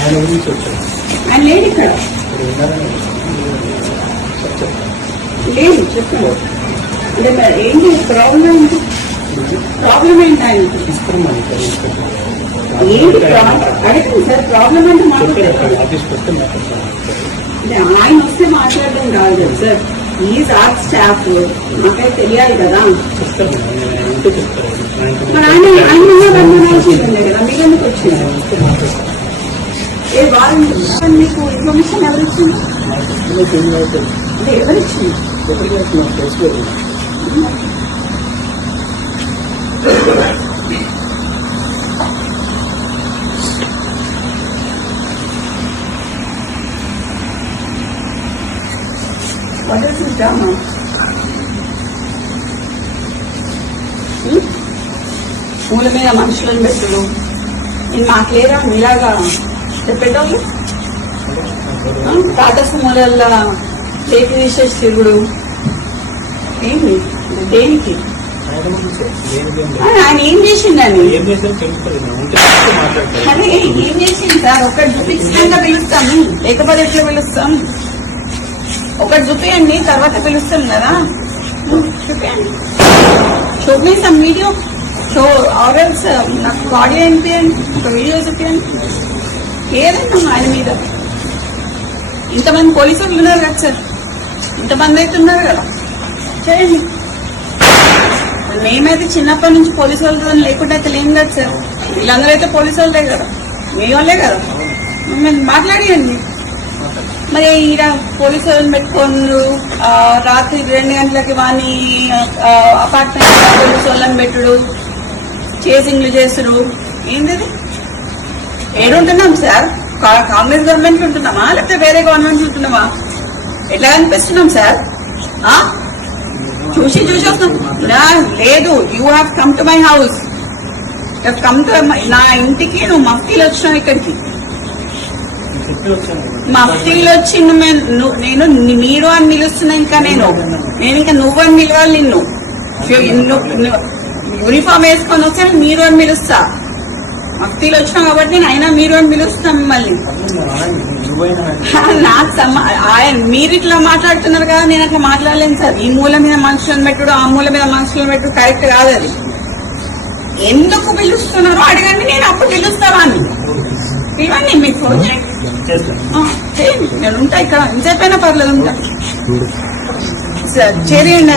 ఆయన లేడు ఇక్కడ, లేదు చెప్పండి. అంటే ఏంటి ప్రాబ్లం ఏంటి? ప్రాబ్లం ఏంటి ఆయనకి? ఏంటి అడగండి సార్, ప్రాబ్లం అంటే మాట్లాడారు. ఆయన వస్తే మాట్లాడడం కాదు కదా సార్, ఈజ్ ఆర్ట్ స్టాఫ్, నాకైతే తెలియాలి కదా. మరి ఆయన బంధనాల్సిందే కదా, మీరెందుకు వచ్చింది? ఏ వారం మీకు ఇన్ఫర్మేషన్ ఎవరిచ్చింది? అంటే ఎవరిచ్చింది? What is this drama? మూల మీద మనుషులను పెట్టుడు, నేను మాకు లేదా మీలాగా చెప్పేటోళ్ళు? టాటస్ మూలల్లో చేతి తీసేసి తిరుగుడు ఏంటి? దేనికి? ఆయన ఏం చేసిండని? అదే ఏం చేసింది సార్? ఒకటి చూపించినాక పిలుస్తాము, లేకపోతే ఎట్లా పిలుస్తాం? ఒకటి చూపించండి, తర్వాత పిలుస్తాం కదా. చూపించండి, చూపిస్తాం వీడియో. సో ఆర్ఎల్స్ నాకు ఆడియో వినిపించండి, ఒక వీడియో చూపించండి. ఏదైనా ఆయన మీద ఇంతమంది పోలీసులు ఉన్నారు కదా సార్, ఇంతమంది అయితే ఉన్నారు కదా, చేయండి. మేమైతే చిన్నప్పటి నుంచి పోలీసు వాళ్ళతో లేకుండా అయితే లేం కదా సార్. వీళ్ళందరూ అయితే పోలీసు వాళ్ళే కదా, మీ వాళ్ళే కదా, మేము మాట్లాడియండి. మరి ఈడ పోలీసు వాళ్ళని పెట్టుకోండు, రాత్రి 2 గంటలకి వాని అపార్ట్మెంట్ పోలీసు వాళ్ళని పెట్టుడు, చేసింగ్లు చేసుడు, ఏంది? ఏడుంటున్నాం సార్? కాంగ్రెస్ గవర్నమెంట్ ఉంటున్నామా లేకపోతే వేరే గవర్నమెంట్ ఉంటున్నామా? ఎట్లా కనిపిస్తున్నాం సార్? చూసి వస్తున్నాం. లేదు, you have come to my house, come to నా ఇంటికి. నువ్వు మఫ్తీలు వచ్చినావు ఇక్కడికి, మఫ్తీలు వచ్చి నేను మీరు అని పిలుస్తున్నా. ఇంకా నేను ఇంకా నువ్వు అని పిలవాలి. నిన్ను యూనిఫామ్ వేసుకొని వస్తే మీరు అని పిలుస్తా. మఫ్తీలు వచ్చినావు కాబట్టి నేను అయినా మీరు అని పిలుస్తాం మిమ్మల్ని. నాకు మీరు ఇట్లా మాట్లాడుతున్నారు కదా, నేను అట్లా మాట్లాడలేను సార్. ఈ మూల మీద మనుషులను పెట్టుడు, ఆ మూల మీద మనుషులను పెట్టుడు కరెక్ట్ కాదు. అది ఎందుకు పిలుస్తున్నారో అడగండి, నేను అప్పుడు పిలుస్తావా అని. ఇవన్నీ మీకు ఫోన్ చేయండి, నేను ఉంటా ఇక్కడ. ఇంతైపోయినా పర్లేదు, ఉంటా సార్. చేయండి.